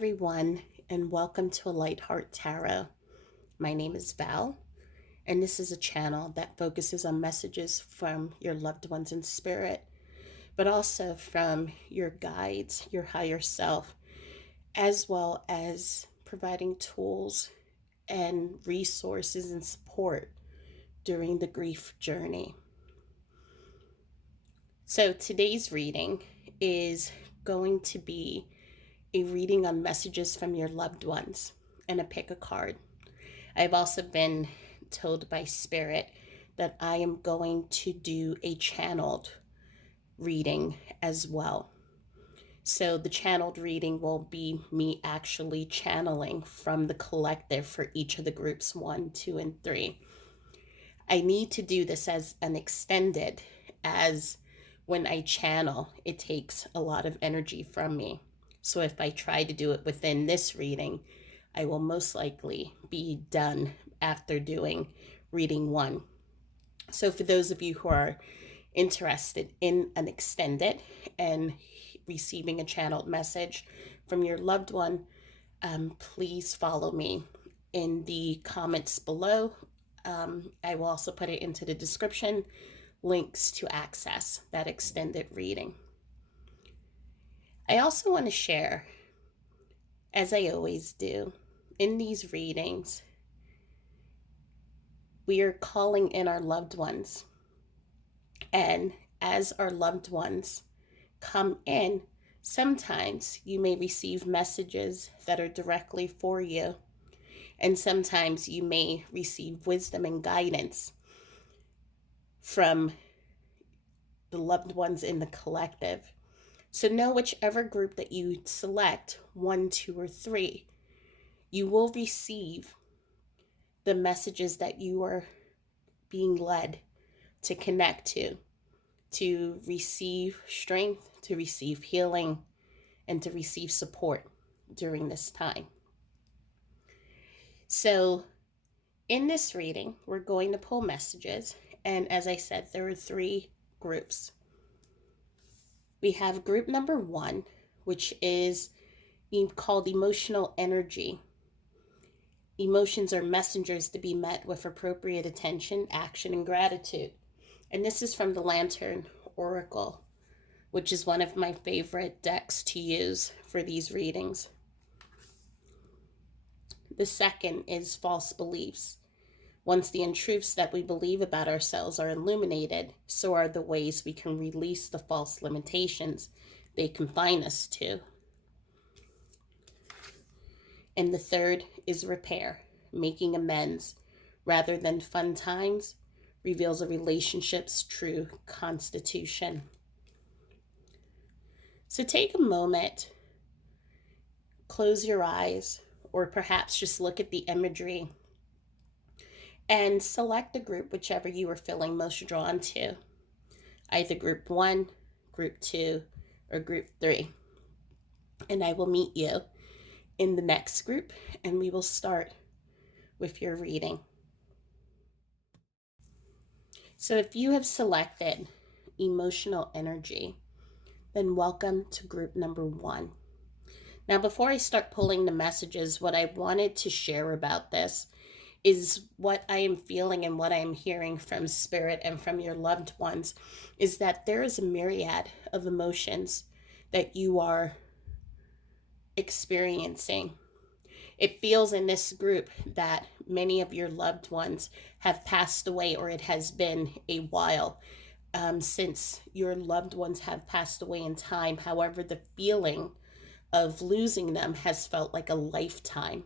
everyone, and welcome to A Light Heart Tarot. My name is Val, and this is a channel that focuses on messages from your loved ones in spirit, but also from your guides, your higher self, as well as providing tools and resources and support during the grief journey. So today's reading is going to be a reading on messages from your loved ones and a pick a card. I've also been told by Spirit that I am going to do a channeled reading as well. So the channeled reading will be me actually channeling from the collective for each of the groups 1, 2, and 3. I need to do this as an extended, as when I channel, it takes a lot of energy from me. So if I try to do it within this reading, I will most likely be done after doing reading 1. So for those of you who are interested in an extended and receiving a channeled message from your loved one, please follow me in the comments below. I will also put it into the description, links to access that extended reading. I also want to share, as I always do, in these readings, we are calling in our loved ones. And as our loved ones come in, sometimes you may receive messages that are directly for you. And sometimes you may receive wisdom and guidance from the loved ones in the collective. So know whichever group that you select, 1, 2, or 3, you will receive the messages that you are being led to connect to receive strength, to receive healing, and to receive support during this time. So in this reading, we're going to pull messages. And as I said, there are 3 groups. We have group number 1, which is called emotional energy. Emotions are messengers to be met with appropriate attention, action, and gratitude. And this is from the Lantern Oracle, which is one of my favorite decks to use for these readings. The second is false beliefs. Once the untruths that we believe about ourselves are illuminated, so are the ways we can release the false limitations they confine us to. And the third is repair. Making amends rather than fun times reveals a relationship's true constitution. So take a moment, close your eyes, or perhaps just look at the imagery and select a group, whichever you are feeling most drawn to, either group 1, group 2, or group 3. And I will meet you in the next group, and we will start with your reading. So if you have selected emotional energy, then welcome to group number 1. Now, before I start pulling the messages, what I wanted to share about this is what I am feeling and what I am hearing from Spirit and from your loved ones is that there is a myriad of emotions that you are experiencing. It feels in this group that many of your loved ones have passed away, or it has been a while since your loved ones have passed away in time. However, the feeling of losing them has felt like a lifetime.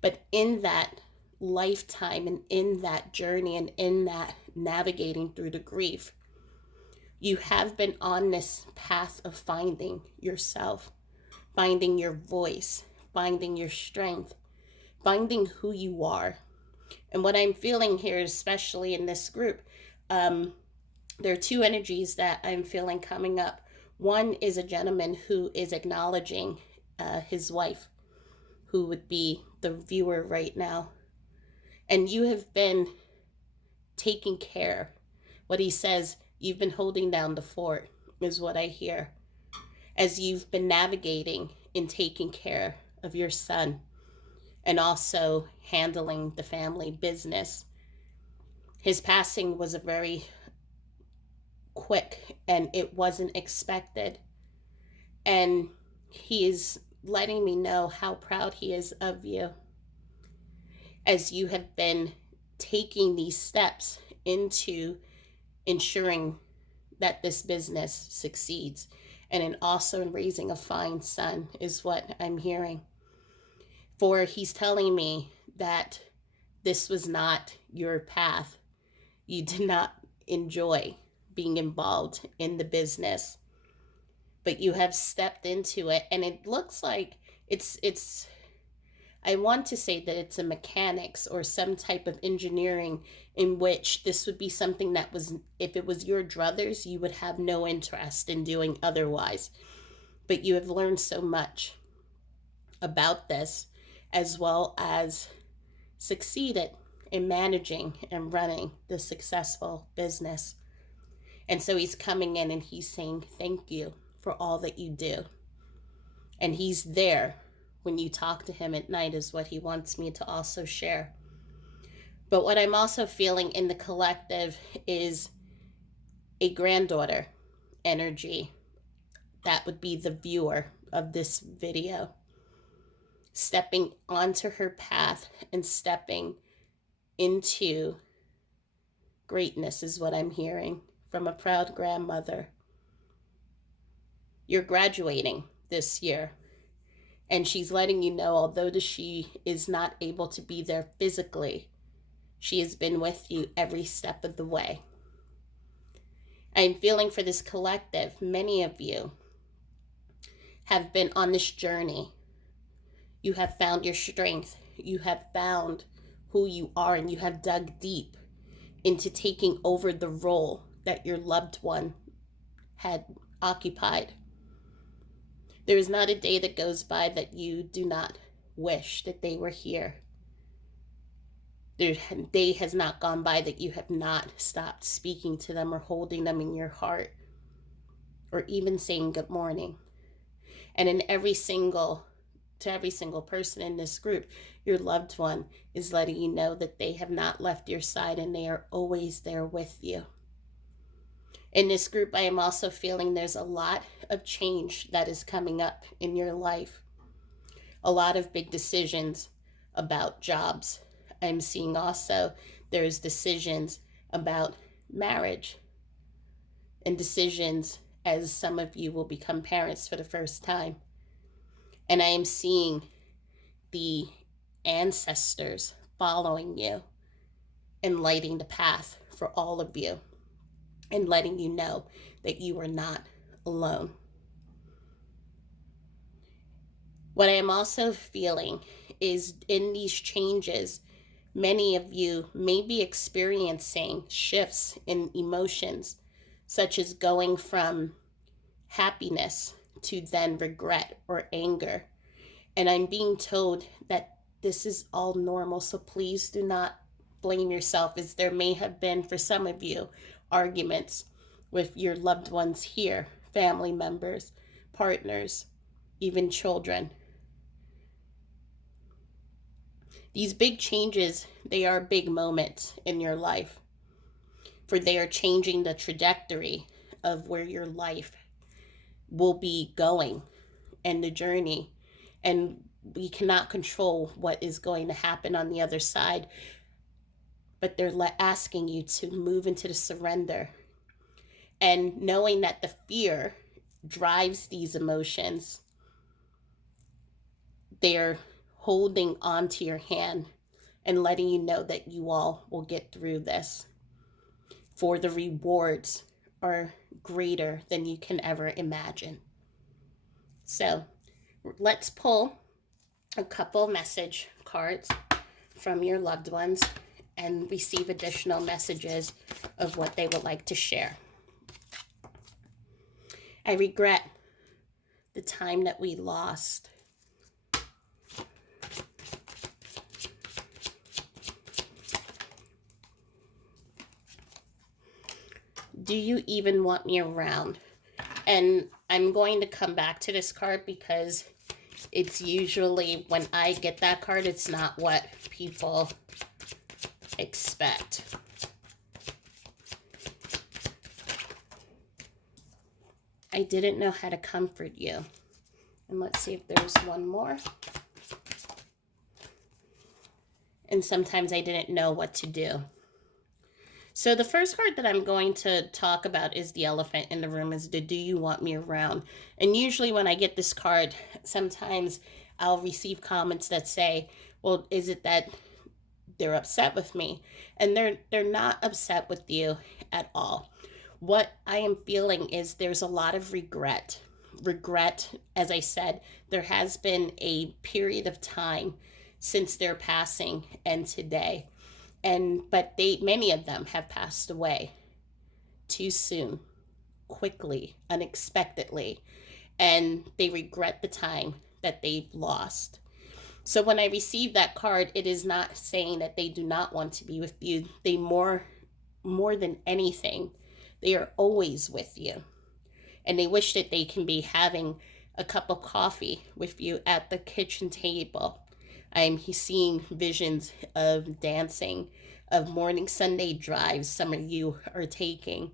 But in that lifetime and in that journey and in that navigating through the grief, you have been on this path of finding yourself, finding your voice, finding your strength, finding who you are. And what I'm feeling here, especially in this group, there are 2 energies that I'm feeling coming up. One is a gentleman who is acknowledging his wife, who would be the viewer right now. And you have been taking care. What he says, you've been holding down the fort, is what I hear. As you've been navigating in taking care of your son and also handling the family business. His passing was a very quick and it wasn't expected. And he is letting me know how proud he is of you as you have been taking these steps into ensuring that this business succeeds, and in also in raising a fine son is what I'm hearing. For he's telling me that this was not your path. You did not enjoy being involved in the business, but you have stepped into it, and it looks like it's I want to say that it's a mechanics or some type of engineering in which this would be something that was, if it was your druthers, you would have no interest in doing otherwise. But you have learned so much about this, as well as succeeded in managing and running the successful business. And so he's coming in and he's saying thank you for all that you do. And he's there when you talk to him at night is what he wants me to also share. But what I'm also feeling in the collective is a granddaughter energy. That would be the viewer of this video. Stepping onto her path and stepping into greatness is what I'm hearing from a proud grandmother. You're graduating this year. And she's letting you know, although she is not able to be there physically, she has been with you every step of the way. I'm feeling for this collective, many of you have been on this journey. You have found your strength. You have found who you are, and you have dug deep into taking over the role that your loved one had occupied. There is not a day that goes by that you do not wish that they were here. A day has not gone by that you have not stopped speaking to them or holding them in your heart or even saying good morning. And to every single person in this group, your loved one is letting you know that they have not left your side and they are always there with you. In this group, I am also feeling there's a lot of change that is coming up in your life. A lot of big decisions about jobs. I'm seeing also there's decisions about marriage and decisions as some of you will become parents for the first time. And I am seeing the ancestors following you and lighting the path for all of you, and letting you know that you are not alone. What I am also feeling is in these changes, many of you may be experiencing shifts in emotions, such as going from happiness to then regret or anger. And I'm being told that this is all normal, so please do not blame yourself, as there may have been for some of you arguments with your loved ones here, family members, partners, even children. These big changes, they are big moments in your life, for they are changing the trajectory of where your life will be going and the journey. And we cannot control what is going to happen on the other side, but they're asking you to move into the surrender. And knowing that the fear drives these emotions, they're holding onto your hand and letting you know that you all will get through this. For the rewards are greater than you can ever imagine. So let's pull a couple message cards from your loved ones and receive additional messages of what they would like to share. I regret the time that we lost. Do you even want me around? And I'm going to come back to this card because It's usually, when I get that card, it's not what people expect. I didn't know how to comfort you. And let's see if there's one more. And sometimes I didn't know what to do. So the first card that I'm going to talk about is the elephant in the room, is the do you want me around? And usually when I get this card, sometimes I'll receive comments that say, well, is it that they're upset with me? And they're not upset with you at all. What I am feeling is there's a lot of regret. Regret, as I said, there has been a period of time since their passing and today. But many of them have passed away too soon, quickly, unexpectedly, and they regret the time that they've lost. So when I receive that card, it is not saying that they do not want to be with you. They more than anything, they are always with you. And they wish that they can be having a cup of coffee with you at the kitchen table. I'm seeing visions of dancing, of morning Sunday drives some of you are taking.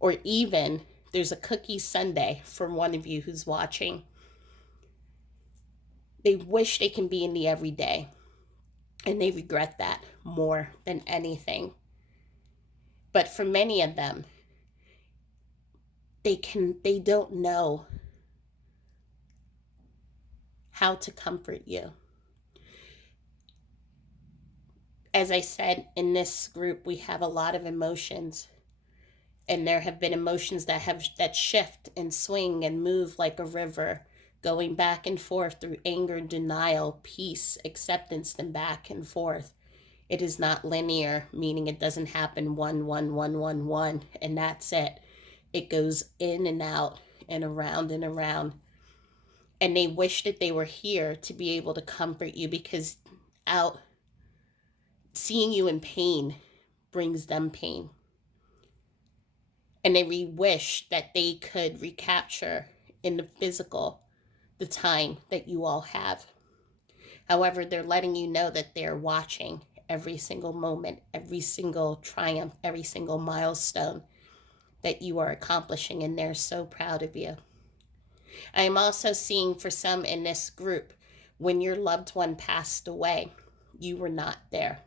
Or even there's a cookie Sunday for one of you who's watching. They wish they can be in the everyday. And they regret that more than anything. But for many of them, they don't know how to comfort you. As I said, in this group, we have a lot of emotions, and there have been emotions that shift and swing and move like a river, going back and forth through anger, denial, peace, acceptance, then back and forth. It is not linear, meaning it doesn't happen one, and that's it. It goes in and out and around and around. And they wish that they were here to be able to comfort you, because seeing you in pain brings them pain. And they wish that they could recapture in the physical the time that you all have. However, they're letting you know that they're watching every single moment, every single triumph, every single milestone that you are accomplishing, and they're so proud of you. I am also seeing for some in this group, when your loved one passed away, you were not there.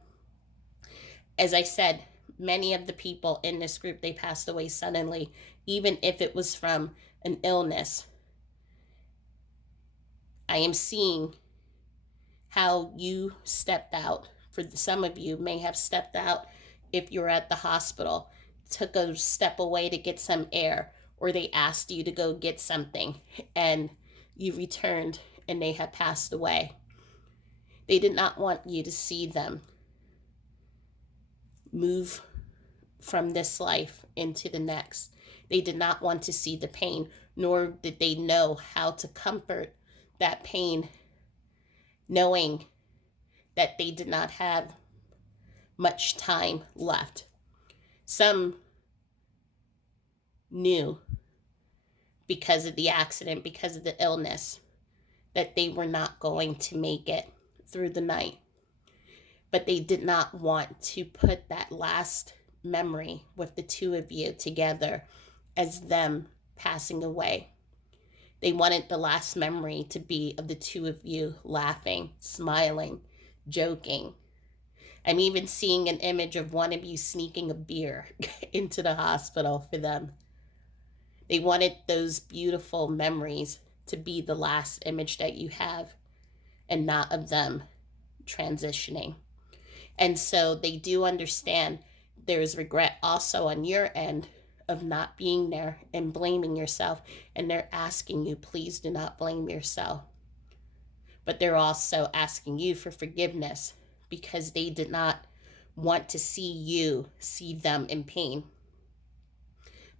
As I said, many of the people in this group, they passed away suddenly, even if it was from an illness. I am seeing how you stepped out. For some of you may have stepped out if you're at the hospital, took a step away to get some air, or they asked you to go get something and you returned and they had passed away. They did not want you to see them move from this life into the next. They did not want to see the pain, nor did they know how to comfort that pain, knowing that they did not have much time left. Some knew, because of the accident, because of the illness, that they were not going to make it through the night. But they did not want to put that last memory with the two of you together as them passing away. They wanted the last memory to be of the two of you laughing, smiling, joking. I'm even seeing an image of one of you sneaking a beer into the hospital for them. They wanted those beautiful memories to be the last image that you have, and not of them transitioning. And so they do understand there's regret also on your end of not being there and blaming yourself. And they're asking you, please do not blame yourself. But they're also asking you for forgiveness, because they did not want to see them in pain.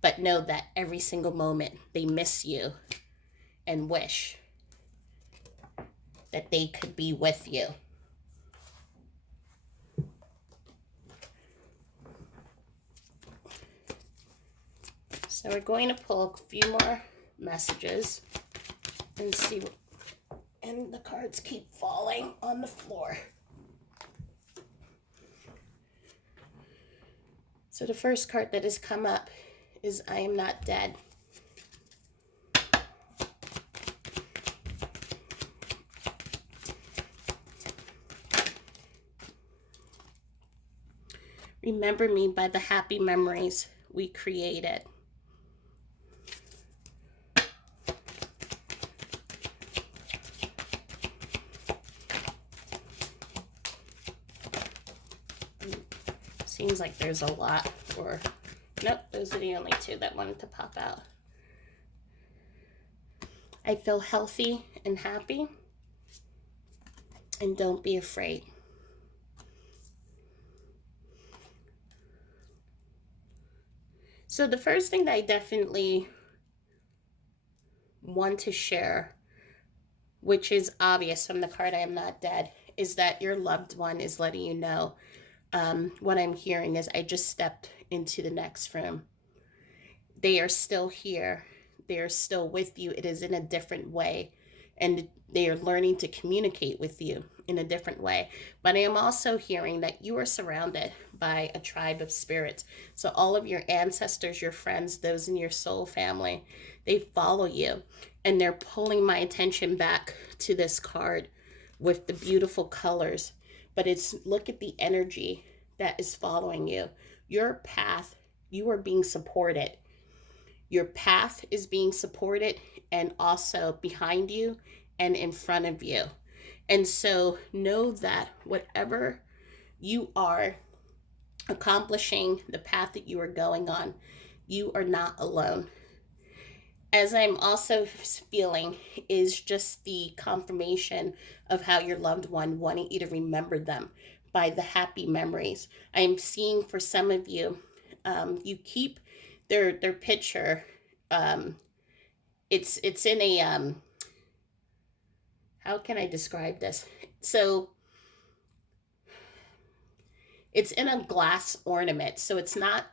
But know that every single moment they miss you and wish that they could be with you. So we're going to pull a few more messages and see And the cards keep falling on the floor. So the first card that has come up is I am not dead. Remember me by the happy memories we created. Seems like there's a lot, or nope, those are the only two that wanted to pop out. I feel healthy and happy, and don't be afraid. So the first thing that I definitely want to share, which is obvious from the card I am not dead, is that your loved one is letting you know. What I'm hearing is I just stepped into the next room. They are still here. They are still with you. It is in a different way. And they are learning to communicate with you in a different way. But I am also hearing that you are surrounded by a tribe of spirits. So all of your ancestors, your friends, those in your soul family, they follow you. And they're pulling my attention back to this card with the beautiful colors. But it's, look at the energy that is following you. Your path, you are being supported. Your path is being supported, and also behind you and in front of you. And so know that whatever you are accomplishing, the path that you are going on, you are not alone. As I'm also feeling is just the confirmation of how your loved one wanting you to remember them by the happy memories. I'm seeing for some of you, you keep their picture. It's in a how can I describe this? So it's in a glass ornament. So it's not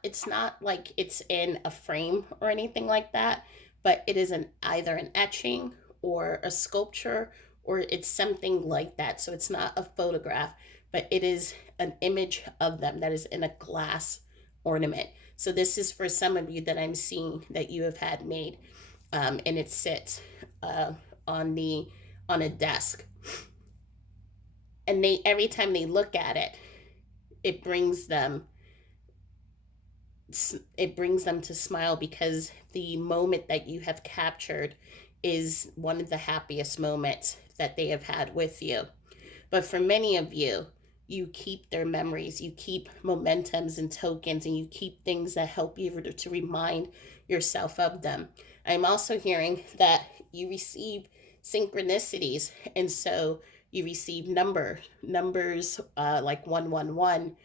like it's in a frame or anything like that, but it is either an etching or a sculpture, or it's something like that. So it's not a photograph, but it is an image of them that is in a glass ornament. So this is for some of you that I'm seeing that you have had made, and it sits on a desk. And they, every time they look at it, it brings them to smile, because the moment that you have captured is one of the happiest moments that they have had with you. But for many of you, you keep their memories, you keep momentums and tokens, and you keep things that help you to remind yourself of them. I'm also hearing that you receive synchronicities, and so you receive numbers like 111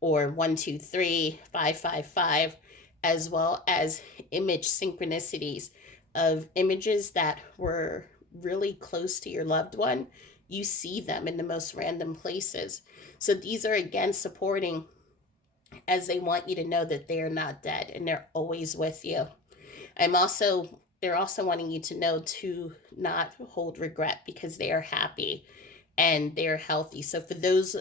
or 123, 555, as well as image synchronicities of images that were really close to your loved one. You see them in the most random places. So these are again supporting, as they want you to know that they are not dead and they're always with you. They're also wanting you to know to not hold regret, because they are happy and they're healthy. So for those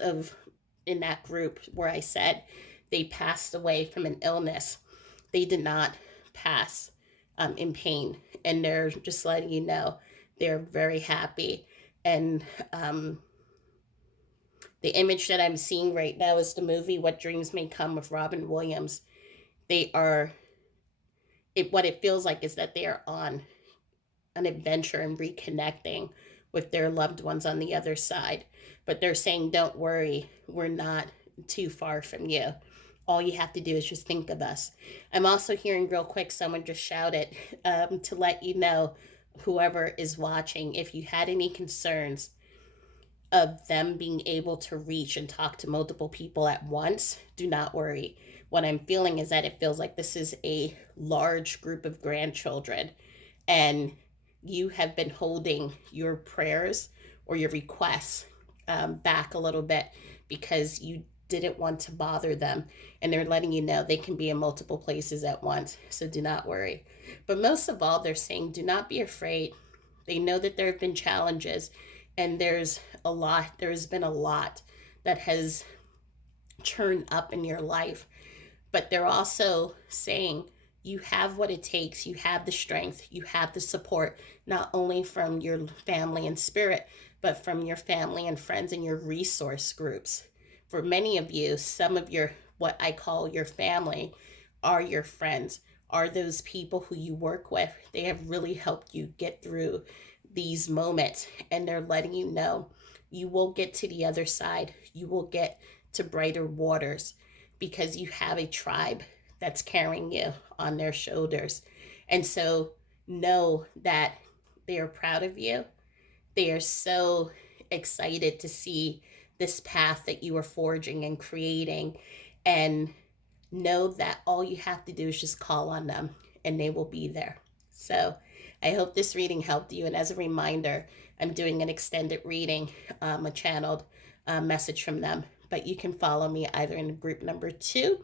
in that group where I said they passed away from an illness, they did not pass in pain, and they're just letting you know they're very happy. And the image that I'm seeing right now is the movie What Dreams May Come with Robin Williams. What it feels like is that they are on an adventure and reconnecting with their loved ones on the other side. But they're saying, don't worry, we're not too far from you. All you have to do is just think of us. I'm also hearing real quick, someone just shouted to let you know, whoever is watching, if you had any concerns of them being able to reach and talk to multiple people at once, do not worry. What I'm feeling is that it feels like this is a large group of grandchildren, and you have been holding your prayers or your requests back a little bit because you didn't want to bother them, and they're letting you know they can be in multiple places at once, so do not worry. But most of all, they're saying do not be afraid They know that there have been challenges, and there's been a lot that has churned up in your life. But they're also saying you have what it takes, you have the strength, you have the support, not only from your family and spirit, but from your family and friends and your resource groups. For many of you, some of your, what I call your family, are your friends, are those people who you work with. They have really helped you get through these moments, and they're letting you know you will get to the other side. You will get to brighter waters because you have a tribe that's carrying you on their shoulders. And so know that they are proud of you. They are so excited to see this path that you are forging and creating. And know that all you have to do is just call on them and they will be there. So I hope this reading helped you. And as a reminder, I'm doing an extended reading, a channeled message from them. But you can follow me either in group number 2,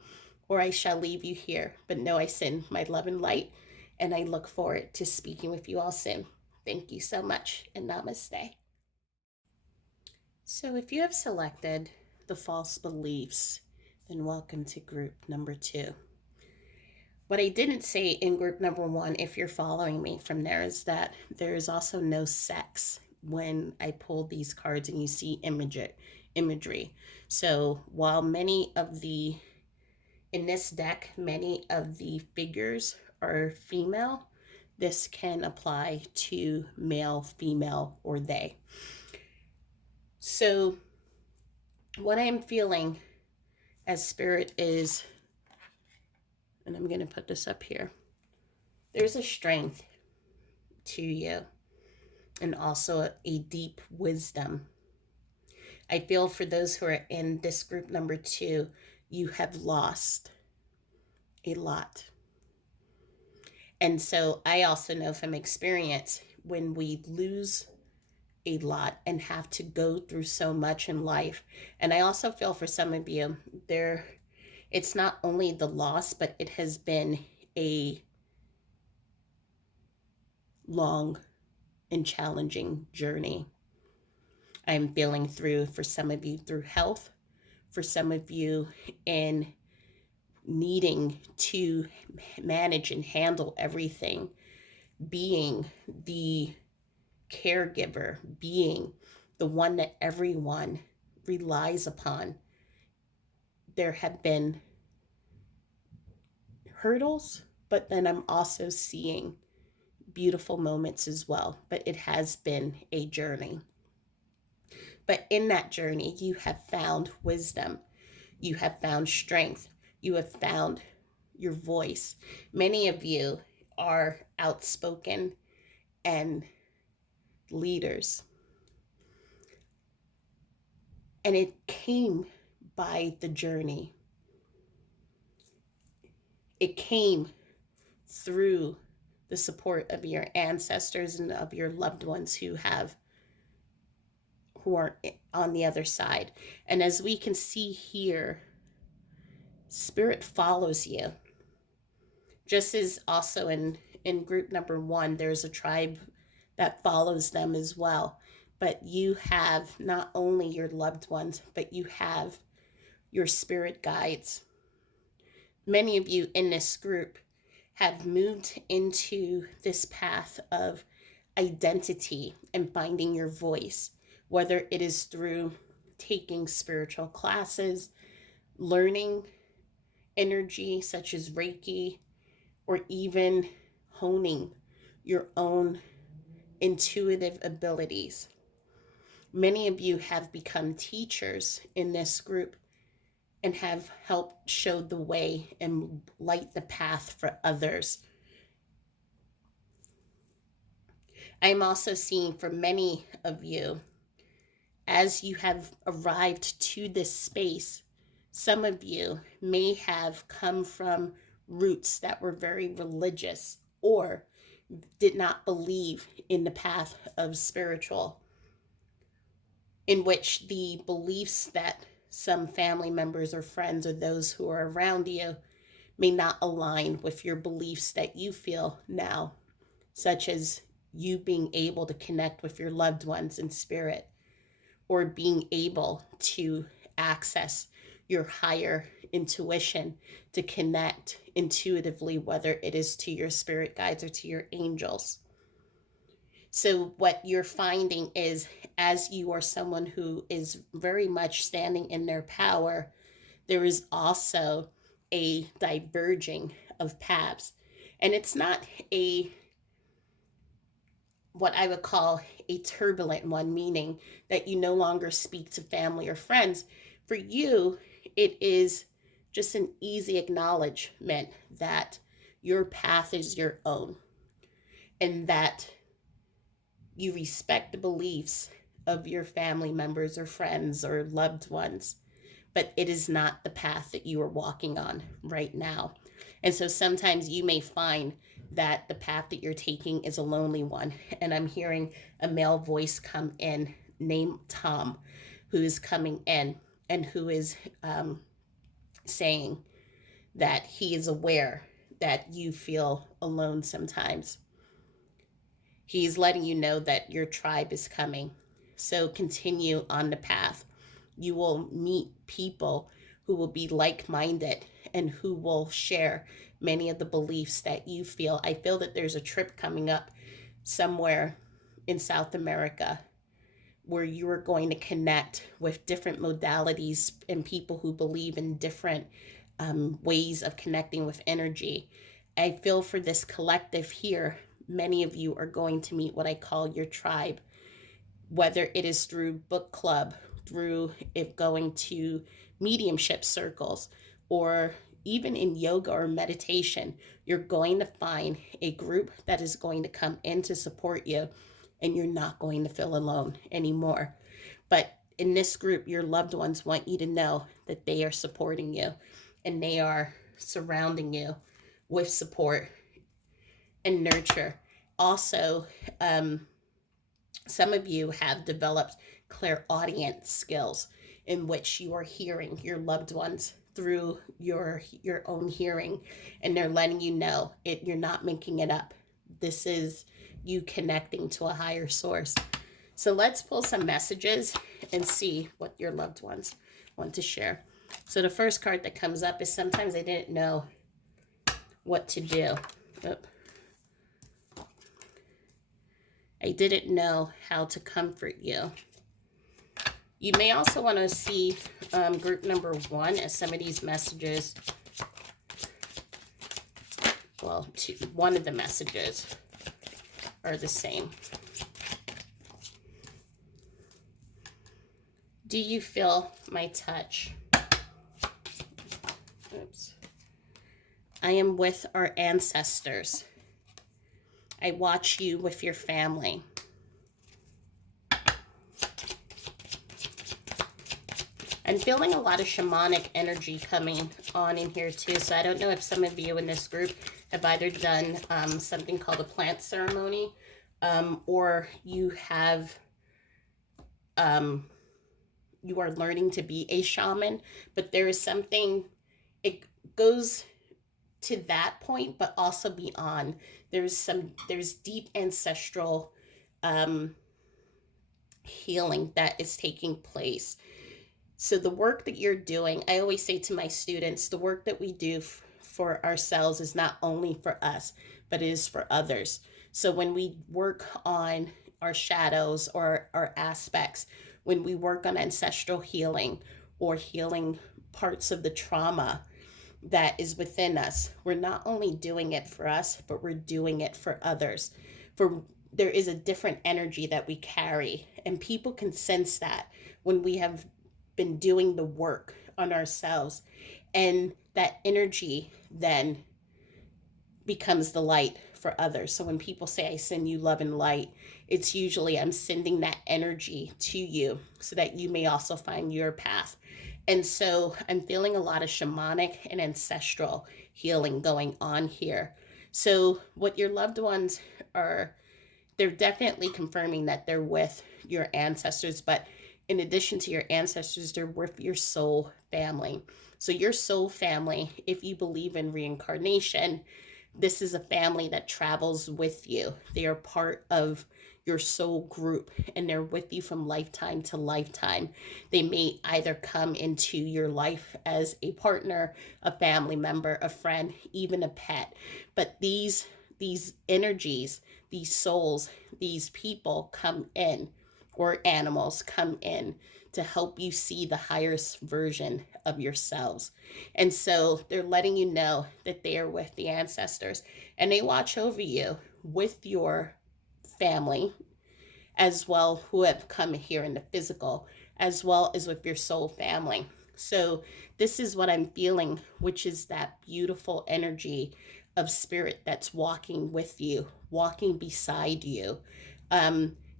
or I shall leave you here. But know I send my love and light, and I look forward to speaking with you all soon. Thank you so much, and namaste. So if you have selected the false beliefs, then welcome to group number 2. What I didn't say in group number 1, if you're following me from there, is that there is also no sex when I pulled these cards and you see imagery. So while in this deck, many of the figures are female, this can apply to male, female, or they. So what I'm feeling as spirit is, and I'm going to put this up here, there's a strength to you and also a deep wisdom. I feel for those who are in this group number 2, you have lost a lot. And so I also know from experience, when we lose a lot and have to go through so much in life, and I also feel for some of you, it's not only the loss, but it has been a long and challenging journey. I'm feeling through, for some of you, through health, for some of you in needing to manage and handle everything, being the caregiver, being the one that everyone relies upon. There have been hurdles, but then I'm also seeing beautiful moments as well. But it has been a journey. But in that journey, you have found wisdom, you have found strength, you have found your voice. Many of you are outspoken and leaders. And it came by the journey. It came through the support of your ancestors and of your loved ones who are on the other side. And as we can see here, spirit follows you. Just as also in group number 1, there's a tribe that follows them as well. But you have not only your loved ones, but you have your spirit guides. Many of you in this group have moved into this path of identity and finding your voice, whether it is through taking spiritual classes, learning energy such as Reiki, or even honing your own intuitive abilities. Many of you have become teachers in this group and have helped show the way and light the path for others. I'm also seeing for many of you, as you have arrived to this space, some of you may have come from roots that were very religious or did not believe in the path of spiritual, in which the beliefs that some family members or friends or those who are around you may not align with your beliefs that you feel now, such as you being able to connect with your loved ones in spirit, or being able to access your higher intuition to connect intuitively, whether it is to your spirit guides or to your angels. So, what you're finding is, as you are someone who is very much standing in their power, there is also a diverging of paths. And it's not a, what I would call a turbulent one, meaning that you no longer speak to family or friends. For you, it is just an easy acknowledgement that your path is your own, and that you respect the beliefs of your family members or friends or loved ones, but it is not the path that you are walking on right now. And so sometimes you may find that the path that you're taking is a lonely one. And I'm hearing a male voice come in named Tom, who is coming in and who is saying that he is aware that you feel alone sometimes. He's letting you know that your tribe is coming. So continue on the path. You will meet people who will be like minded and who will share many of the beliefs that you feel. I feel that there's a trip coming up somewhere in South America where you are going to connect with different modalities and people who believe in different ways of connecting with energy. I feel for this collective here, many of you are going to meet what I call your tribe, whether it is through book club, through it going to mediumship circles, or even in yoga or meditation. You're going to find a group that is going to come in to support you, and you're not going to feel alone anymore. But in this group, your loved ones want you to know that they are supporting you and they are surrounding you with support and nurture. Also, some of you have developed clairaudient skills in which you are hearing your loved ones through your own hearing, and they're letting you know it, you're not making it up. This is you connecting to a higher source. So let's pull some messages and see what your loved ones want to share. So the first card that comes up is, sometimes I didn't know what to do. Oop. I didn't know how to comfort you. You may also want to see group number 1, as some of these messages, well, one of the messages are the same. Do you feel my touch? Oops. I am with our ancestors. I watch you with your family. I'm feeling a lot of shamanic energy coming on in here too. So I don't know if some of you in this group have either done something called a plant ceremony, or you have, you are learning to be a shaman. But there is something, it goes to that point, but also beyond. There's deep ancestral healing that is taking place. So the work that you're doing, I always say to my students, the work that we do for ourselves is not only for us, but it is for others. So when we work on our shadows or our aspects, when we work on ancestral healing or healing parts of the trauma that is within us, we're not only doing it for us, but we're doing it for others. For there is a different energy that we carry, and people can sense that when we have been doing the work on ourselves, and that energy then becomes the light for others. So when people say I send you love and light, it's usually I'm sending that energy to you so that you may also find your path. And so I'm feeling a lot of shamanic and ancestral healing going on here. So what your loved ones are, they're definitely confirming that they're with your ancestors, but in addition to your ancestors, they're with your soul family. So your soul family, if you believe in reincarnation, This is a family that travels with you. They are part of your soul group, and they're with you from lifetime to lifetime. They may either come into your life as a partner, a family member, a friend, even a pet. But these energies, these souls, these people come in, or animals come in, to help you see the highest version of yourselves. And so they're letting you know that they are with the ancestors, and they watch over you with your family as well, who have come here in the physical, as well as with your soul family. So this is what I'm feeling, which is that beautiful energy of spirit that's walking with you, walking beside you.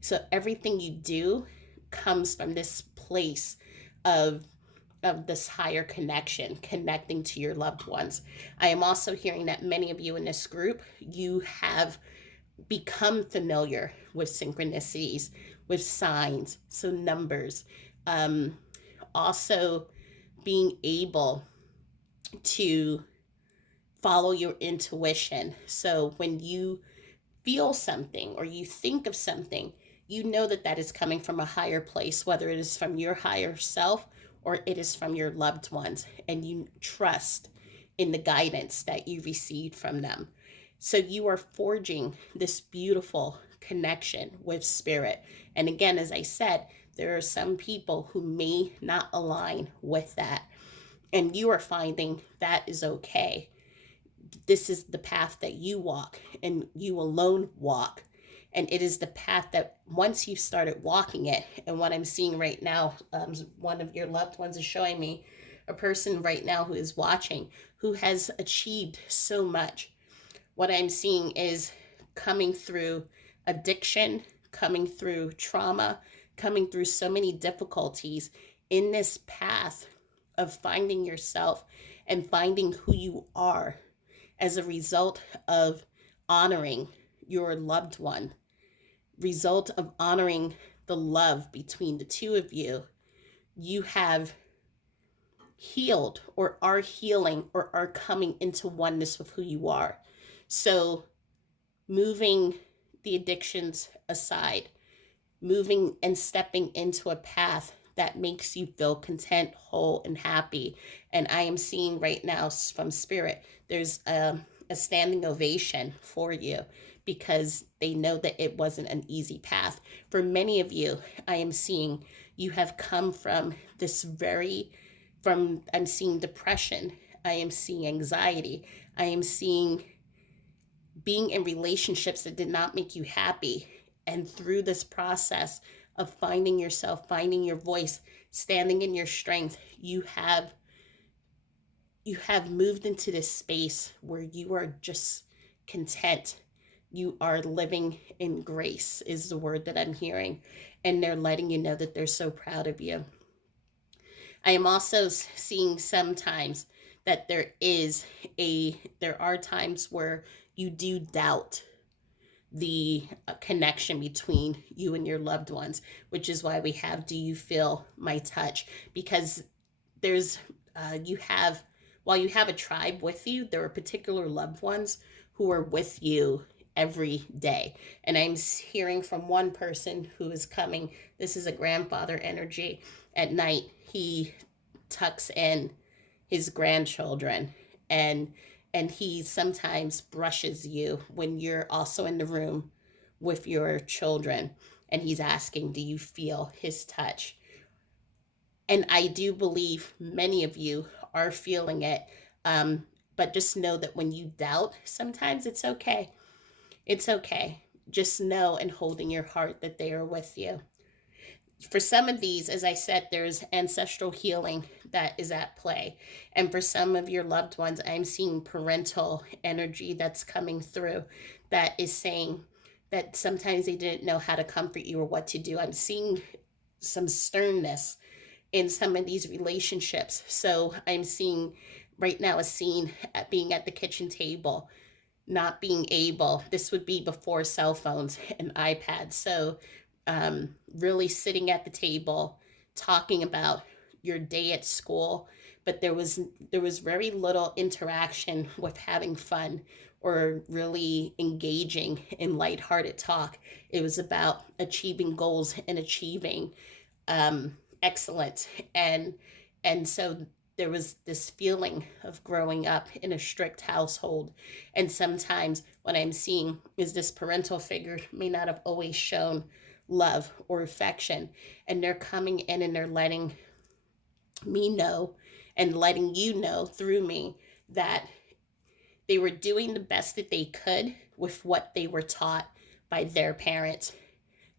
So everything you do comes from this place of this higher connection, connecting to your loved ones. I am also hearing that many of you in this group, you have become familiar with synchronicities, with signs, so numbers. Um, Also, being able to follow your intuition. So when you feel something or you think of something, you know that that is coming from a higher place, whether it is from your higher self or it is from your loved ones, and you trust in the guidance that you received from them. So you are forging this beautiful connection with spirit. And again, as I said, there are some people who may not align with that, and you are finding that is okay. This is the path that you walk, and you alone walk. And it is the path that once you've started walking it, and what I'm seeing right now, one of your loved ones is showing me a person right now who is watching, who has achieved so much. What I'm seeing is coming through addiction, coming through trauma, coming through so many difficulties in this path of finding yourself and finding who you are as a result of honoring your loved one, result of honoring the love between the two of you. You have healed, or are healing, or are coming into oneness with who you are. So moving the addictions aside, moving and stepping into a path that makes you feel content, whole, and happy. And I am seeing right now from spirit, there's a standing ovation for you, because they know that it wasn't an easy path. For many of you, I am seeing you have come from this I'm seeing depression, I am seeing anxiety, I am seeing being in relationships that did not make you happy. And through this process of finding yourself, finding your voice, standing in your strength, you have moved into this space where you are just content. You are living in grace, is the word that I'm hearing. And they're letting you know that they're so proud of you. I am also seeing sometimes that there are times where you do doubt the connection between you and your loved ones, which is why we have "Do you feel my touch?" Because there's you have while you have a tribe with you, there are particular loved ones who are with you every day. And I'm hearing from one person who is coming, this is a grandfather energy. At night, he tucks in his grandchildren, and he sometimes brushes you when you're also in the room with your children, and he's asking, do you feel his touch? And I do believe many of you are feeling it. But just know that when you doubt, sometimes it's okay. It's okay. Just know and hold in your heart that they are with you. For some of these, as I said, there's ancestral healing that is at play. And for some of your loved ones, I'm seeing parental energy that's coming through, that is saying that sometimes they didn't know how to comfort you or what to do. I'm seeing some sternness in some of these relationships. So I'm seeing right now a scene at being at the kitchen table, not being able, this would be before cell phones and iPads. So really sitting at the table, talking about your day at school, but there was very little interaction with having fun or really engaging in lighthearted talk. It was about achieving goals and achieving excellence, and so there was this feeling of growing up in a strict household. And sometimes what I'm seeing is this parental figure may not have always shown love or affection, and they're coming in and they're letting me know and letting you know through me that they were doing the best that they could with what they were taught by their parents.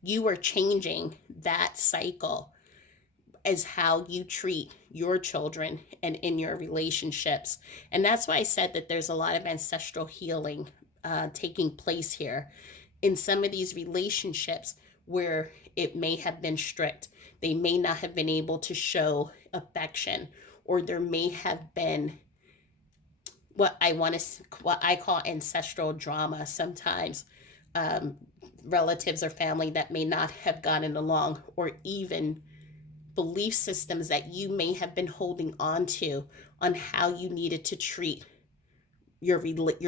You are changing that cycle as how you treat your children and in your relationships. And that's why I said that there's a lot of ancestral healing taking place here in some of these relationships where it may have been strict. They may not have been able to show affection, or there may have been what I call ancestral drama sometimes. Um, Relatives or family that may not have gotten along, or even belief systems that you may have been holding on to on how you needed to treat your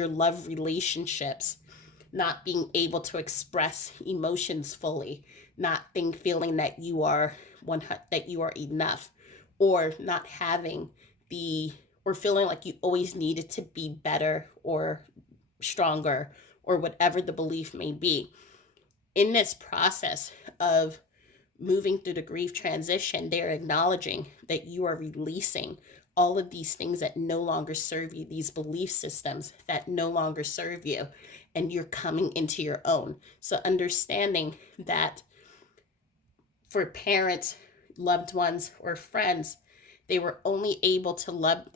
love relationships, not being able to express emotions fully, not being feeling that you are that you are enough, or not having the or feeling like you always needed to be better or stronger, or whatever the belief may be. In this process of moving through the grief transition, they're acknowledging that you are releasing all of these things that no longer serve you, these belief systems that no longer serve you, and you're coming into your own. So, understanding that for parents, loved ones, or friends, they're only able to love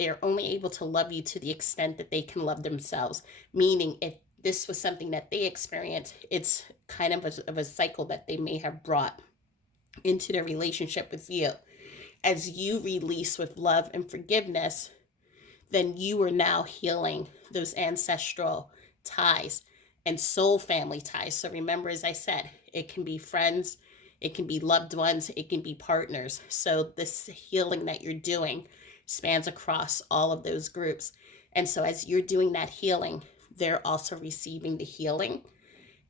you to the extent that they can love themselves. Meaning, if this was something that they experience, it's kind of a cycle that they may have brought into their relationship with you. As you release with love and forgiveness, then you are now healing those ancestral ties and soul family ties. So remember, as I said, it can be friends, it can be loved ones, it can be partners. So this healing that you're doing spans across all of those groups. And so as you're doing that healing, they're also receiving the healing,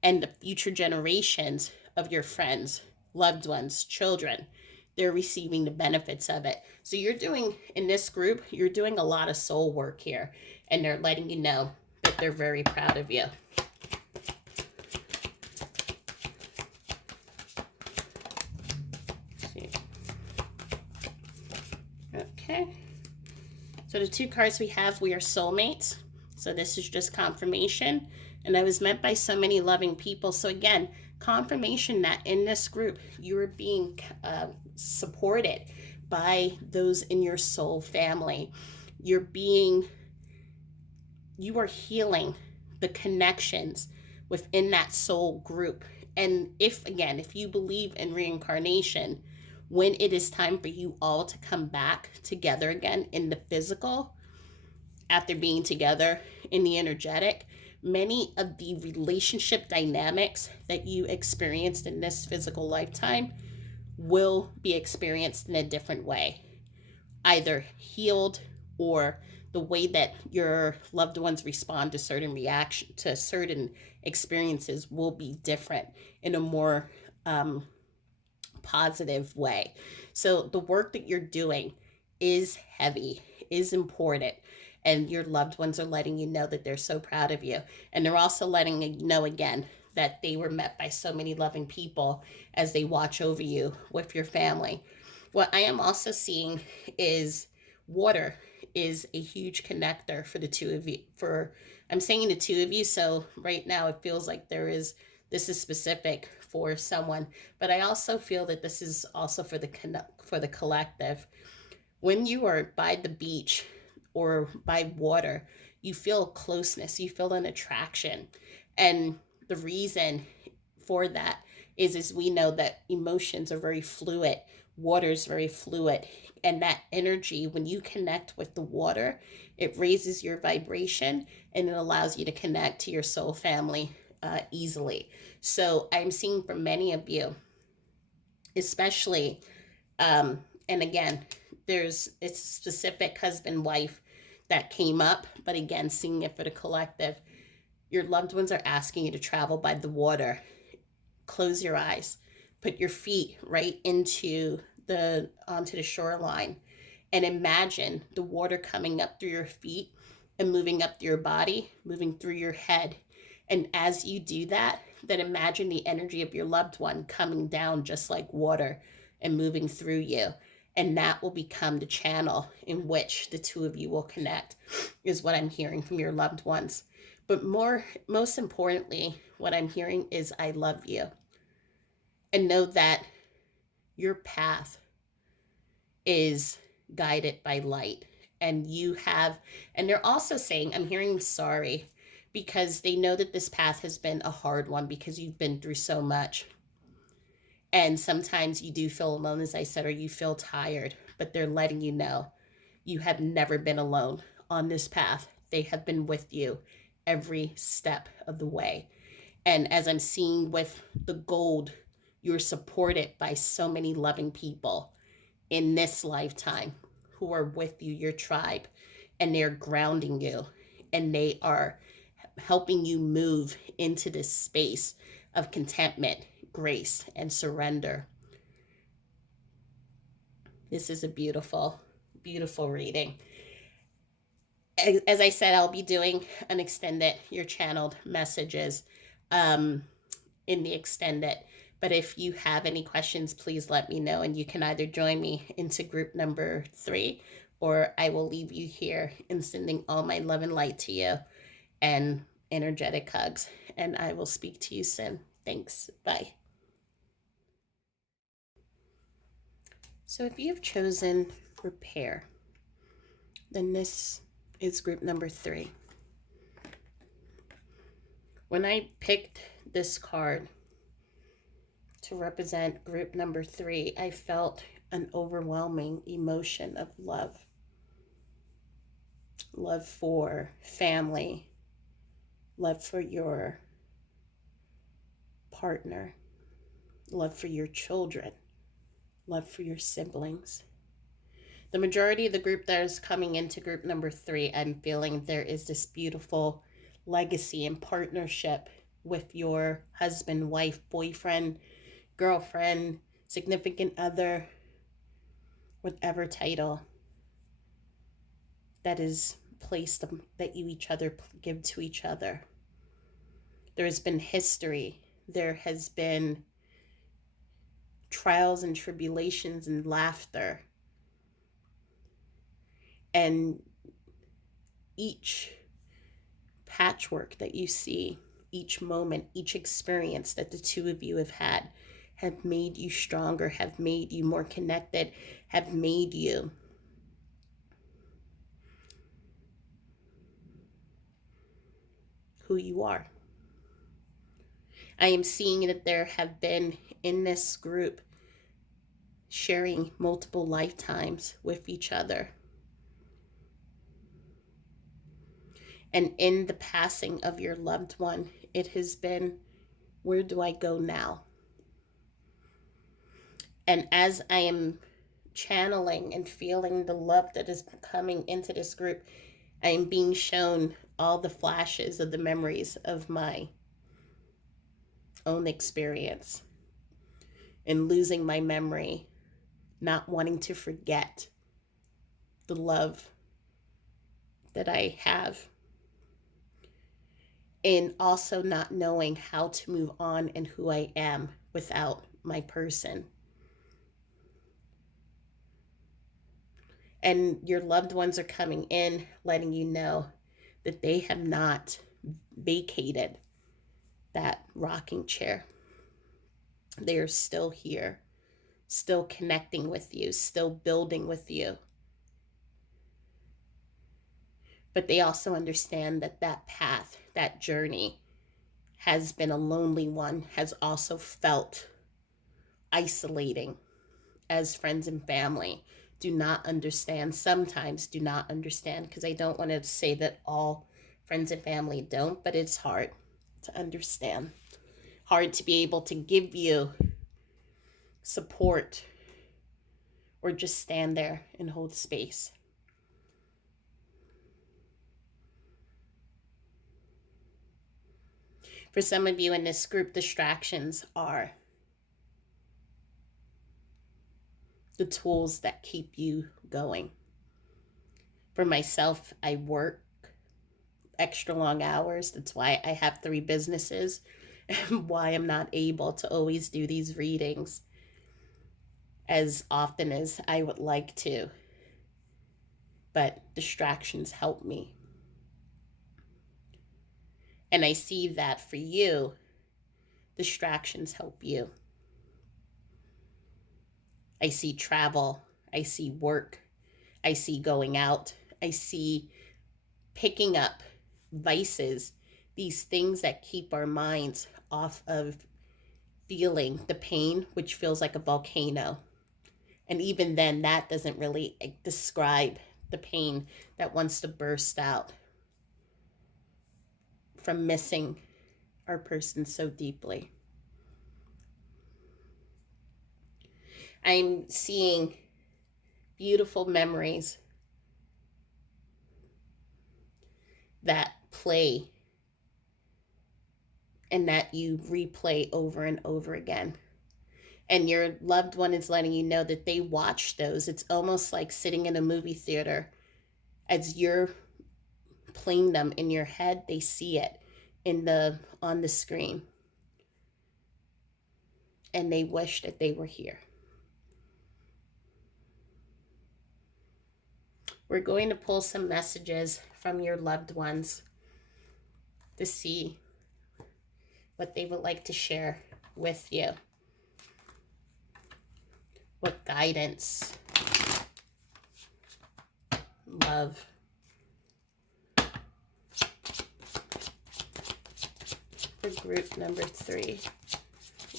and the future generations of your friends, loved ones, children, they're receiving the benefits of it. So in this group, you're doing a lot of soul work here, and they're letting you know that they're very proud of you. Okay. So the two cards we have, we are soulmates. So this is just confirmation. And I was met by so many loving people. So again, confirmation that in this group, you are being supported by those in your soul family. You are healing the connections within that soul group. And if you believe in reincarnation, when it is time for you all to come back together again in the physical, after being together in the energetic, many of the relationship dynamics that you experienced in this physical lifetime will be experienced in a different way, either healed, or the way that your loved ones respond to certain experiences will be different in a more positive way. So the work that you're doing is heavy, is important, and your loved ones are letting you know that they're so proud of you. And they're also letting you know again that they were met by so many loving people as they watch over you with your family. What I am also seeing is water is a huge connector for the two of you. I'm saying the two of you, so right now it feels like this is specific for someone, but I also feel that this is also for the collective. When you are by the beach or by water, you feel closeness, you feel an attraction. And the reason for that is we know that emotions are very fluid, water is very fluid, and that energy, when you connect with the water, it raises your vibration and it allows you to connect to your soul family easily. So I'm seeing for many of you, especially, and again, it's a specific husband wife that came up, but again, seeing it for the collective. Your loved ones are asking you to travel by the water. Close your eyes, put your feet right into the onto the shoreline, and imagine the water coming up through your feet and moving up through your body, moving through your head. And as you do that, then imagine the energy of your loved one coming down just like water and moving through you. And that will become the channel in which the two of you will connect, is what I'm hearing from your loved ones. But most importantly, what I'm hearing is I love you. And know that your path is guided by light. And they're also saying, I'm hearing sorry, because they know that this path has been a hard one because you've been through so much. And sometimes you do feel alone, as I said, or you feel tired, but they're letting you know you have never been alone on this path. They have been with you every step of the way. And as I'm seeing with the gold, you're supported by so many loving people in this lifetime who are with you, your tribe, and they're grounding you, and they are helping you move into this space of contentment, grace, and surrender. This is a beautiful, beautiful reading. As I said, I'll be doing an extended, your channeled messages in the extended. But if you have any questions, please let me know. And you can either join me into group number 3, or I will leave you here and sending all my love and light to you and energetic hugs. And I will speak to you soon. Thanks. Bye. So if you have chosen repair, then this is group number 3. When I picked this card to represent group number 3, I felt an overwhelming emotion of love. Love for family, love for your partner, love for your children, love for your siblings. The majority of the group that is coming into group number 3, I'm feeling there is this beautiful legacy and partnership with your husband, wife, boyfriend, girlfriend, significant other, whatever title that is placed that you each other give to each other. There has been history. There has been trials and tribulations and laughter. And each patchwork that you see, each moment, each experience that the two of you have made you stronger, have made you more connected, have made you who you are. I am seeing that there have been in this group sharing multiple lifetimes with each other. And in the passing of your loved one, it has been, where do I go now? And as I am channeling and feeling the love that is coming into this group, I am being shown all the flashes of the memories of my own experience and losing my memory, not wanting to forget the love that I have, and also not knowing how to move on and who I am without my person. And your loved ones are coming in, letting you know that they have not vacated that rocking chair. They are still here, still connecting with you, still building with you. But they also understand that that path, that journey, has been a lonely one, has also felt isolating, as friends and family do not understand, sometimes do not understand, because I don't want to say that all friends and family don't, but it's hard to understand. Hard to be able to give you support or just stand there and hold space. For some of you in this group, distractions are the tools that keep you going. For myself, I work extra long hours. That's why I have 3 businesses and why I'm not able to always do these readings as often as I would like to. But distractions help me. And I see that for you, distractions help you. I see travel, I see work, I see going out, I see picking up vices, these things that keep our minds off of feeling the pain, which feels like a volcano. And even then, that doesn't really describe the pain that wants to burst out from missing our person so deeply. I'm seeing beautiful memories that play and that you replay over and over again. And your loved one is letting you know that they watch those. It's almost like sitting in a movie theater. As you're playing them in your head, they see it on the screen. And they wish that they were here. We're going to pull some messages from your loved ones to see what they would like to share with you. What guidance, love, for group number 3,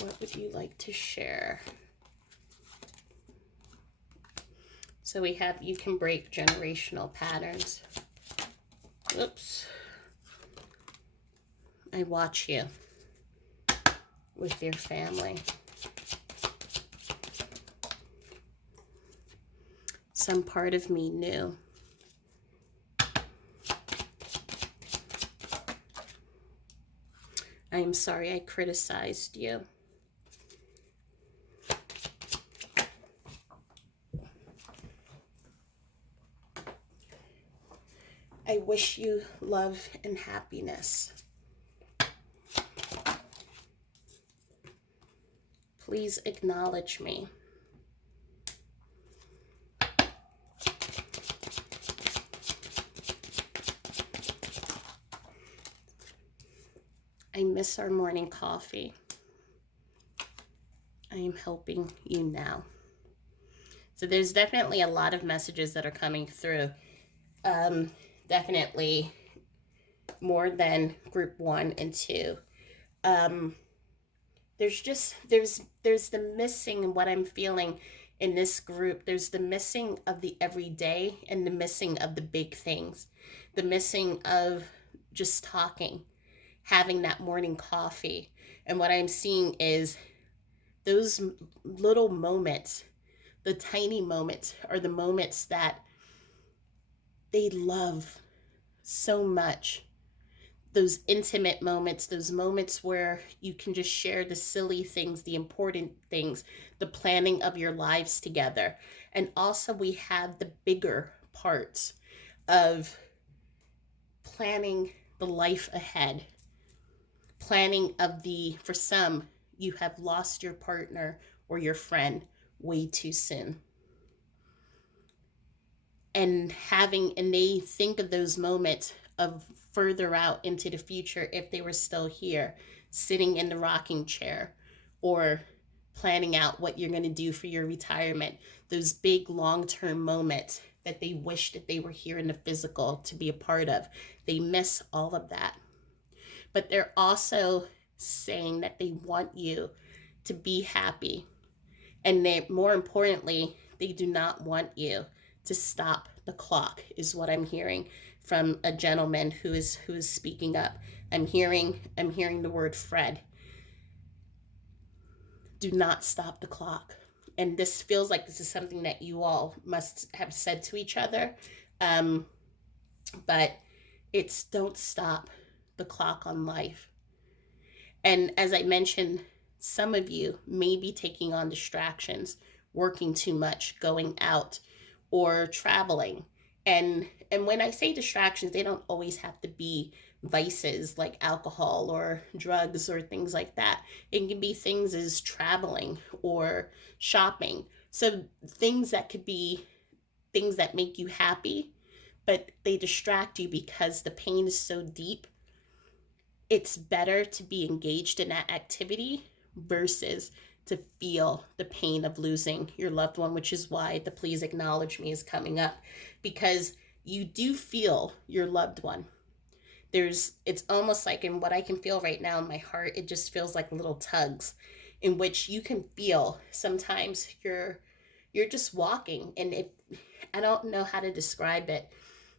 what would you like to share? So we have, you can break generational patterns. Oops. I watch you with your family. Some part of me knew. I am sorry I criticized you. I wish you love and happiness. Please acknowledge me. I miss our morning coffee. I am helping you now. So there's definitely a lot of messages that are coming through. Definitely more than group 1 and 2. There's the missing in what I'm feeling in this group. There's the missing of the everyday and the missing of the big things. The missing of just talking, having that morning coffee. And what I'm seeing is those little moments, the tiny moments, are the moments that they love so much. Those intimate moments, those moments where you can just share the silly things, the important things, the planning of your lives together. And also we have the bigger parts of planning the life ahead. Planning of for some, you have lost your partner or your friend way too soon. And they think of those moments of further out into the future, if they were still here, sitting in the rocking chair or planning out what you're going to do for your retirement. Those big long-term moments that they wish that they were here in the physical to be a part of. They miss all of that. But they're also saying that they want you to be happy. And more importantly, they do not want you to stop the clock, is what I'm hearing from a gentleman who is speaking up. I'm hearing the word Fred. Do not stop the clock. and this feels like this is something that you all must have said to each other, um, but it's don't stop the clock on life. And as I mentioned, some of you may be taking on distractions, working too much, going out, or traveling. And when I say distractions, they don't always have to be vices like alcohol or drugs or things like that. It can be things as traveling or shopping. So things that could be things that make you happy, but they distract you because the pain is so deep. It's better to be engaged in that activity versus to feel the pain of losing your loved one, which is why the please acknowledge me is coming up, because you do feel your loved one. It's almost like, in what I can feel right now in my heart, it just feels like little tugs in which you can feel. Sometimes you're just walking, and I don't know how to describe it,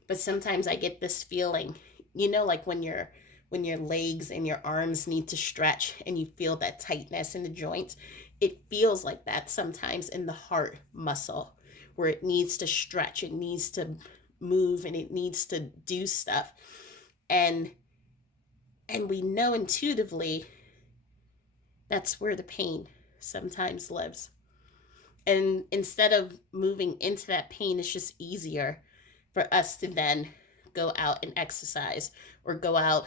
but sometimes I get this feeling, like when your legs and your arms need to stretch and you feel that tightness in the joints. It feels like that sometimes in the heart muscle, where it needs to stretch, it needs to move, and it needs to do stuff. And we know intuitively that's where the pain sometimes lives. And instead of moving into that pain, it's just easier for us to then go out and exercise, or go out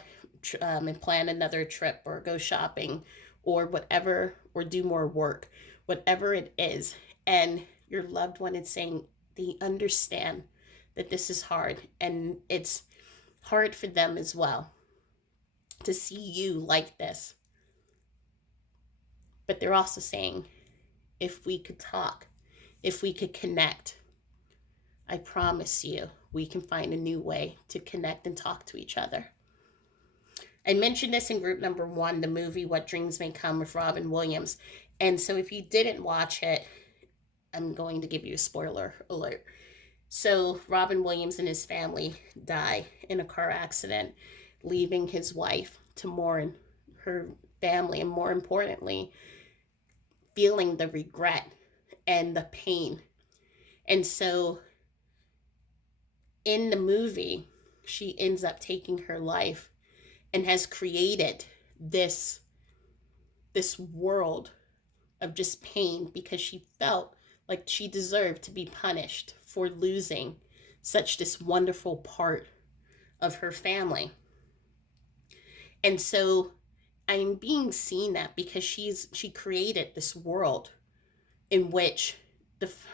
and plan another trip, or go shopping, or whatever, or do more work, whatever it is. And your loved one is saying they understand that this is hard, and it's hard for them as well to see you like this. But they're also saying, if we could talk, if we could connect, I promise you we can find a new way to connect and talk to each other. I mentioned this in group number 1, the movie What Dreams May Come with Robin Williams. And so if you didn't watch it, I'm going to give you a spoiler alert. So Robin Williams and his family die in a car accident, leaving his wife to mourn her family, and more importantly, feeling the regret and the pain. And so in the movie, she ends up taking her life, and has created this world of just pain, because she felt like she deserved to be punished for losing such this wonderful part of her family. And so I'm being seen that because she created this world in which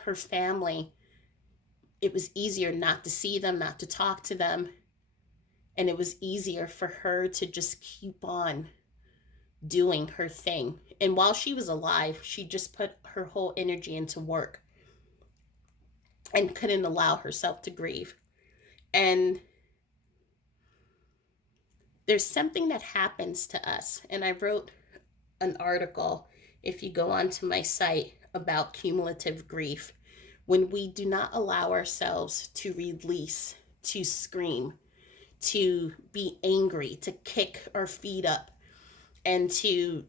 her family, it was easier not to see them, not to talk to them, and it was easier for her to just keep on doing her thing. And while she was alive, she just put her whole energy into work and couldn't allow herself to grieve. And there's something that happens to us. And I wrote an article, if you go onto my site, about cumulative grief. When we do not allow ourselves to release, to scream, to be angry, to kick our feet up, and to,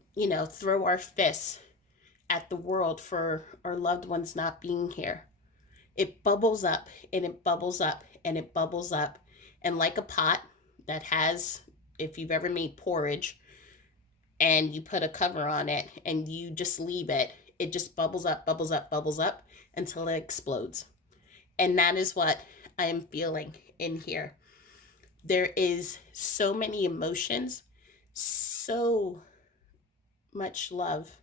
throw our fists at the world for our loved ones not being here, it bubbles up, and it bubbles up, and it bubbles up. And like a pot that has, if you've ever made porridge and you put a cover on it and you just leave it, it just bubbles up, bubbles up, bubbles up until it explodes. And that is what I am feeling in here. There is so many emotions, so much love,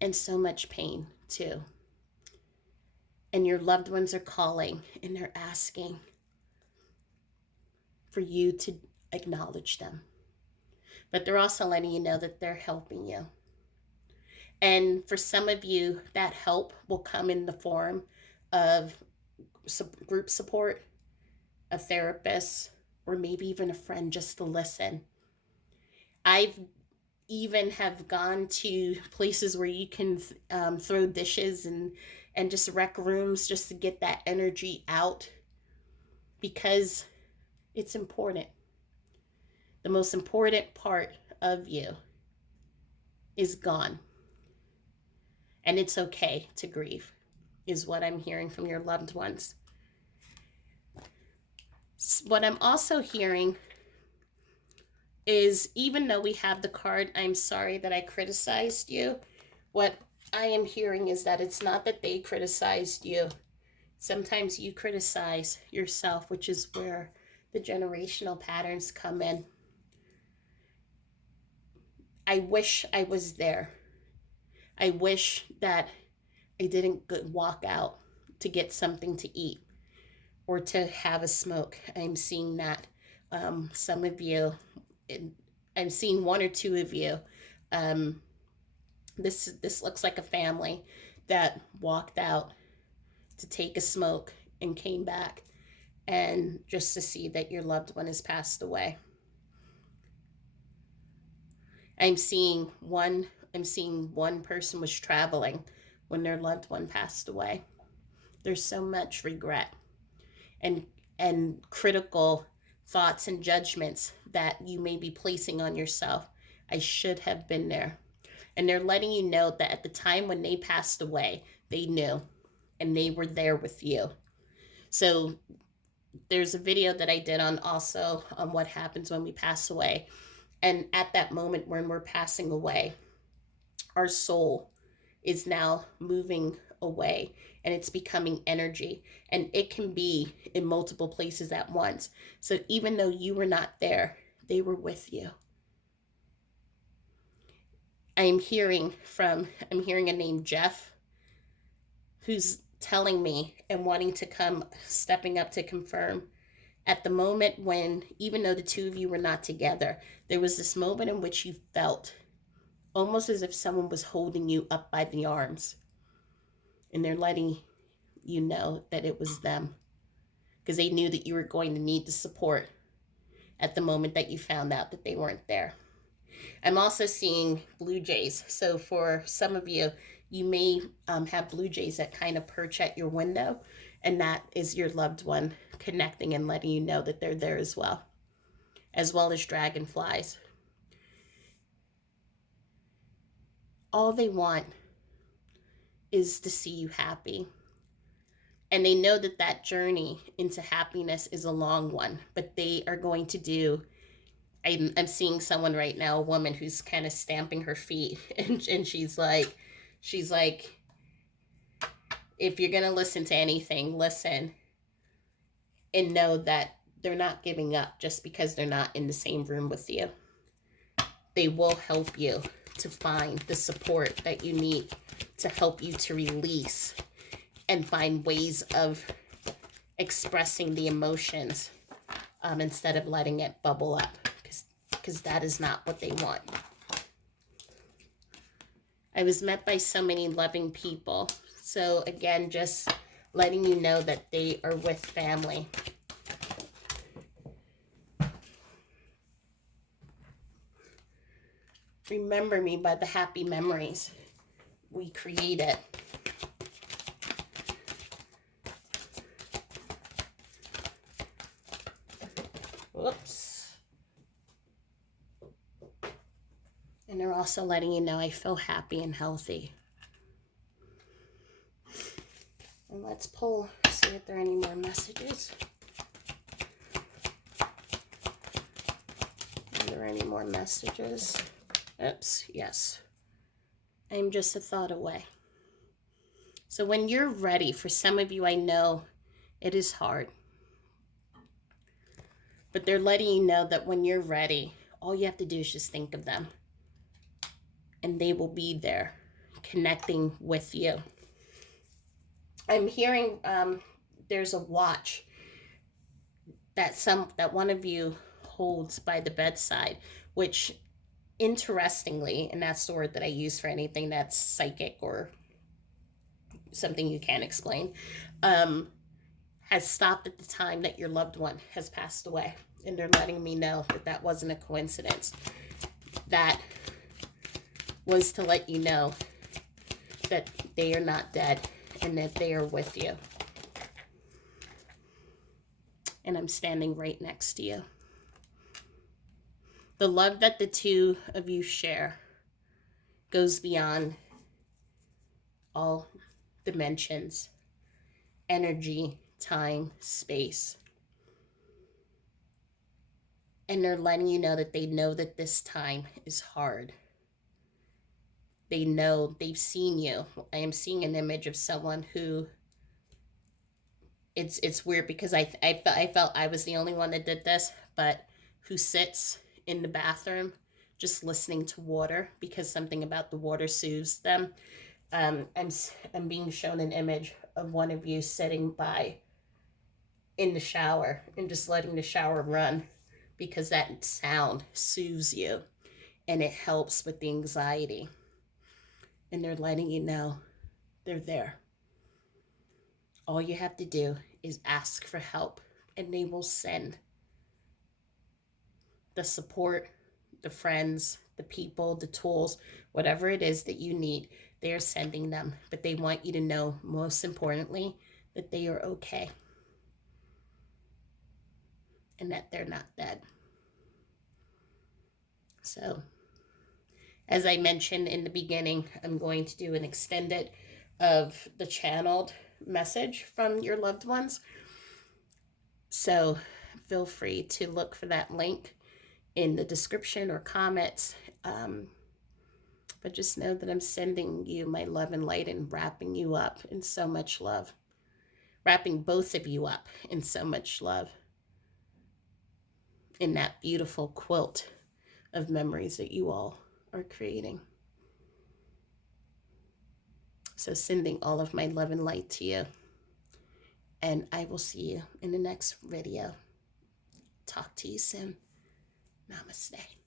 and so much pain too. And your loved ones are calling, and they're asking for you to acknowledge them. But they're also letting you know that they're helping you. And for some of you, that help will come in the form of group support, a therapist, or maybe even a friend just to listen. I've even have gone to places where you can throw dishes and just rec rooms just to get that energy out, because it's important. The most important part of you is gone. And it's okay to grieve, is what I'm hearing from your loved ones. What I'm also hearing is, even though we have the card, I'm sorry that I criticized you, what I am hearing is that it's not that they criticized you. Sometimes you criticize yourself, which is where the generational patterns come in. I wish I was there. I wish that I didn't walk out to get something to eat or to have a smoke. I'm seeing that. Some of you, I'm seeing one or two of you. This looks like a family that walked out to take a smoke and came back, and just to see that your loved one has passed away. I'm seeing one person was traveling when their loved one passed away. There's so much regret and critical thoughts and judgments that you may be placing on yourself. I should have been there. And they're letting you know that at the time when they passed away, they knew and they were there with you. So there's a video that I did on what happens when we pass away. And at that moment when we're passing away, our soul is now moving away and it's becoming energy, and it can be in multiple places at once. So even though you were not there, they were with you. I'm hearing a name, Jeff, who's telling me and wanting to come, stepping up to confirm. At the moment when, even though the two of you were not together, there was this moment in which you felt almost as if someone was holding you up by the arms. And they're letting you know that it was them, because they knew that you were going to need the support at the moment that you found out that they weren't there. I'm also seeing blue jays. So for some of you, you may have blue jays that kind of perch at your window, and that is your loved one connecting and letting you know that they're there as well as dragonflies. All they want is to see you happy. And they know that that journey into happiness is a long one, but they are going to do. I'm seeing someone right now, a woman who's kind of stamping her feet, and she's like, if you're going to listen to anything, listen and know that they're not giving up just because they're not in the same room with you. They will help you to find the support that you need to help you to release and find ways of expressing the emotions instead of letting it bubble up, because that is not what they want. I was met by so many loving people. So again, just letting you know that they are with family. Remember me by the happy memories we created. Whoops. And they're also letting you know I feel happy and healthy. And let's pull, see if there are any more messages. Are there any more messages? Oops, yes. I'm just a thought away. So when you're ready, for some of you, I know it is hard. But they're letting you know that when you're ready, all you have to do is just think of them. And they will be there, connecting with you. I'm hearing there's a watch that one of you holds by the bedside, which, interestingly, and that's the word that I use for anything that's psychic or something you can't explain, has stopped at the time that your loved one has passed away. And they're letting me know that that wasn't a coincidence. That was to let you know that they are not dead and that they are with you. And I'm standing right next to you. The love that the two of you share goes beyond all dimensions, energy, time, space. And they're letting you know that they know that this time is hard. They know, they've seen you. I am seeing an image of someone who, it's weird because I felt I was the only one that did this, but who sits in the bathroom just listening to water because something about the water soothes them. I'm being shown an image of one of you sitting by in the shower and just letting the shower run because that sound soothes you and it helps with the anxiety. And they're letting you know they're there. All you have to do is ask for help, and they will send the support, the friends, the people, the tools, whatever it is that you need. They are sending them, but they want you to know, most importantly, that they are okay and that they're not dead. So, as I mentioned in the beginning, I'm going to do an extended of the channeled message from your loved ones. So feel free to look for that link in the description or comments. But just know that I'm sending you my love and light and wrapping you up in so much love. Wrapping both of you up in so much love. In that beautiful quilt of memories that you all are creating. So sending all of my love and light to you. And I will see you in the next video. Talk to you soon. Namaste.